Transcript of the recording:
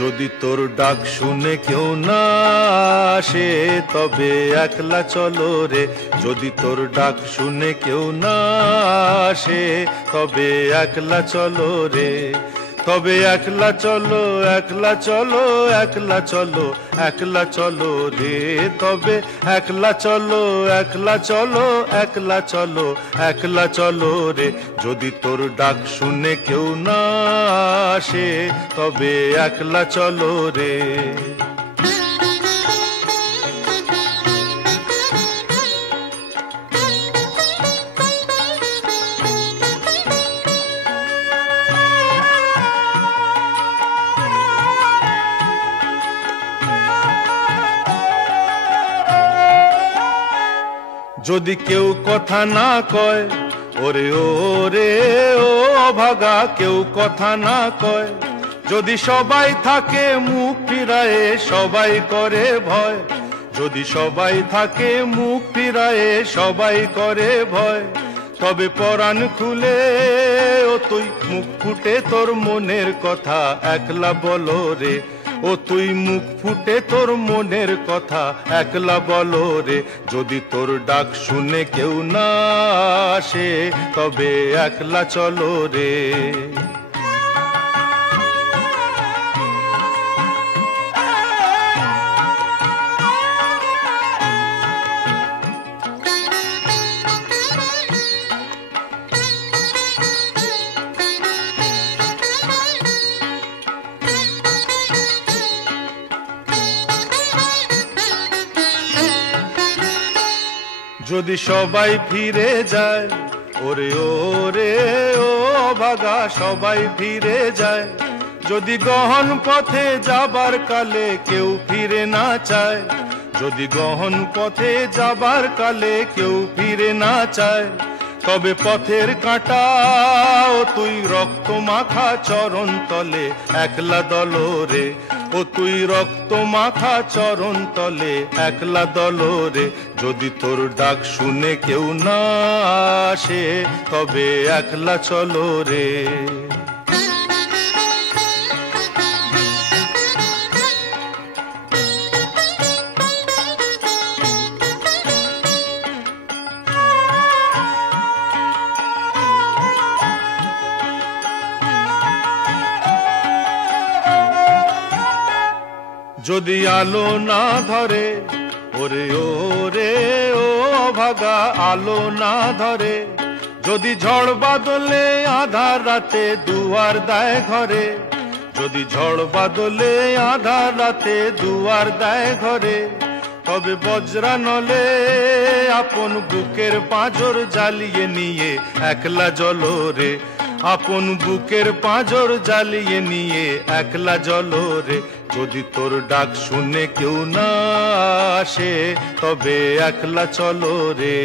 যদি তোর ডাক শুনে কেউ না আসে তবে একলা চলো রে। যদি তোর ডাক শুনে কেউ না আসে তবে একলা চলো রে। তবে একলা চলো, একলা চলো, একলা চলো, একলা চলো রে। তবে একলা চলো, একলা চলো, একলা চলো, একলা চলো রে। যদি তোর ডাক শুনে কেউ না আসে তবে একলা চলো রে। যদি কেউ কথা না কয়, ওরে ওরে ও অভাগা, কেউ কথা না কয়। যদি সবাই থাকে মুখ ফিরায়ে, সবাই করে ভয়। যদি সবাই থাকে মুখ ফিরায়ে, সবাই করে ভয়। তবে পরাণ খুলে ও তুই মুখ ফুটে তোর মনের কথা একলা বলো রে। ও তুই মুখ ফুটে তোর মনের কথা একলা বলো রে। যদি তোর ডাক শুনে কেউ না আসে তবে একলা চলো রে। যদি সবাই ফিরে যায়, ওরে ওরে ও অভাগা, সবাই ফিরে যায়। যদি গহন পথে যাবার কালে কেউ ফিরে না চায়, যদি গহন পথে যাবার কালে কেউ ফিরে না চায়, তবে পথের কাঁটা ও তুই রক্ত মাখা চরণ তলে একলা দলো রে। ও তুই রক্ত মাখা চরণ তলে একলা দলো রে। যদি তোর ডাক শুনে কেউ না আসে তবে একলা চলো রে। যদি আলো না ধরে, ওরে ওরে ও অভাগা, আলো না ধরে। যদি ঝড় বাদলে আধার রাতে দুয়ার দেয় ঘরে, যদি ঝড় বাদলে আধার রাতে দুয়ার দেয় ঘরে, তবে বজ্রা নলে আপন বুকের পাঁজর জ্বালিয়ে নিয়ে একলা জ্বলো রে। আপন বুকের পাঁজর জ্বালিয়ে নিয়ে একলা জ্বলো রে। যদি তোর ডাক শুনে কেউ না আসে তবে একলা চলো রে।